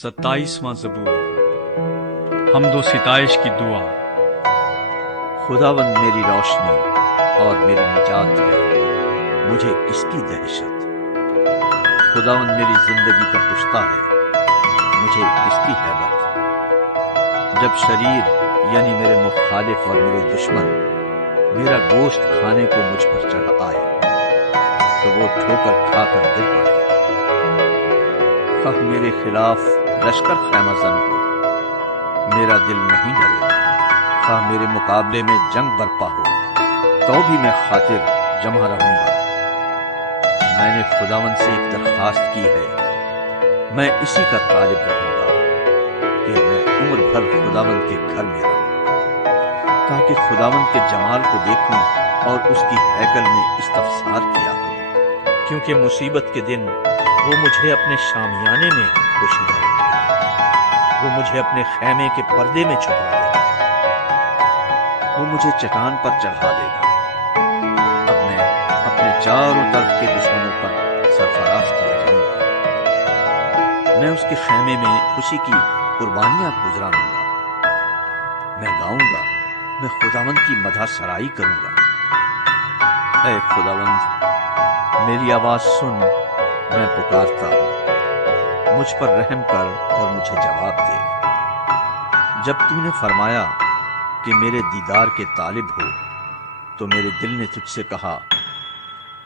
27वां ज़बूर। हम्दो सिताइश की दुआ। खुदावंद मेरी रोशनी और मेरी निजात है, मुझे किसकी दहशत। खुदावंद मेरी जिंदगी का पुश्ता है, मुझे किसकी हैबत। जब शरीर यानी मेरे मुखालिफ और मेरे दुश्मन मेरा गोश्त खाने को मुझ पर चढ़ आए, तो वो ठोकर खाकर गिर पड़े। खह मेरे खिलाफ लश्कर खैमजन हो, मेरा दिल नहीं डरेगा। खा मेरे मुकाबले में जंग बरपा हो, तो भी मैं खातिर जमा रहूंगा। मैंने खुदावंद से एक दरखास्त की है, मैं इसी का तालिब रहूंगा कि मैं उम्र भर खुदावंद के घर में रहूं, ताकि खुदावंद के जमाल को देखूं और उसकी हैकल में इस्तफसार किया करूं। क्योंकि मुसीबत के दिन वो मुझे अपने शामियाने में पोशीदा रखेगा, वो मुझे अपने खैमे के पर्दे में छुपा देगा, वो मुझे चट्टान पर चढ़ा देगा। अब मैं अपने चारों तरफ के दुश्मनों पर सरफराज किया जाऊंगा। मैं उसके खैमे में खुशी की कुर्बानियां गुजराऊंगा। मैं गाऊंगा, मैं खुदावंद की मदह सराई करूंगा। ऐ खुदावंद, मेरी आवाज सुन, मैं पुकारता हूं, मुझ पर रहम कर और मुझे जवाब दे। जब तूने फरमाया कि मेरे दीदार के तालिब हो, तो मेरे दिल ने तुझसे कहा,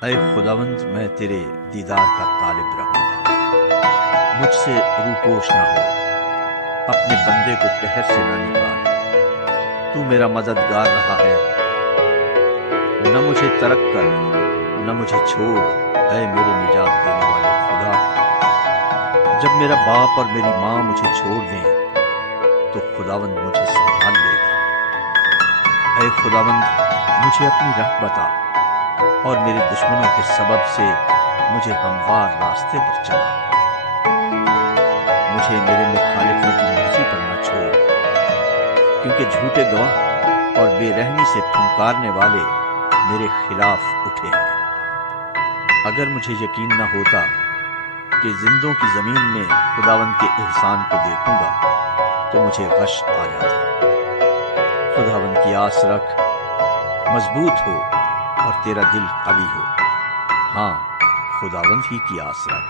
ऐ खुदावंद, मैं तेरे दीदार का तालिब रहूंगा। मुझसे रूपोश ना हो, अपने बंदे को कहर से ना निकाल। तू मेरा मददगार रहा है, न मुझे तरक कर, न मुझे छोड़, ऐ मेरे निजात देने वाले खुदा। जब मेरा बाप और मेरी माँ मुझे छोड़ दें, तो खुदावंद मुझे संभाल लेगा। ऐ खुदावंद, मुझे अपनी राह बता और मेरे दुश्मनों के सबब से मुझे हमवार रास्ते पर चला। मुझे मेरे मुखालिफों की मर्जी पर न छोड़, क्योंकि झूठे गवाह और बेरहमी से फुंकारने वाले मेरे खिलाफ उठे। अगर मुझे यकीन न होता कि जिंदों की जमीन में खुदावंद के एहसान को देखूंगा, तो मुझे गश आ जाता। खुदावंद की आस रख, मजबूत हो और तेरा दिल कवी हो। हाँ, खुदावंद ही की आस रख।